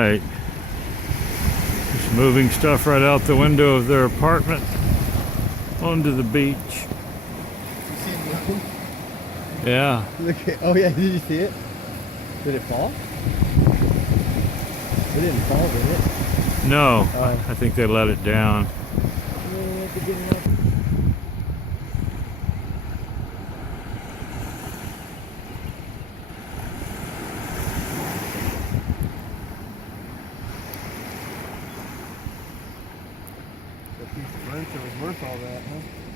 right. Just moving stuff right out the window of their apartment onto the beach. You see it go? Yeah. Look at, oh yeah, did you see it? Did it fall? It didn't fall, did it? No, Oh. I think they let it down. We have to get it up. That piece of furniture was worth all that, huh?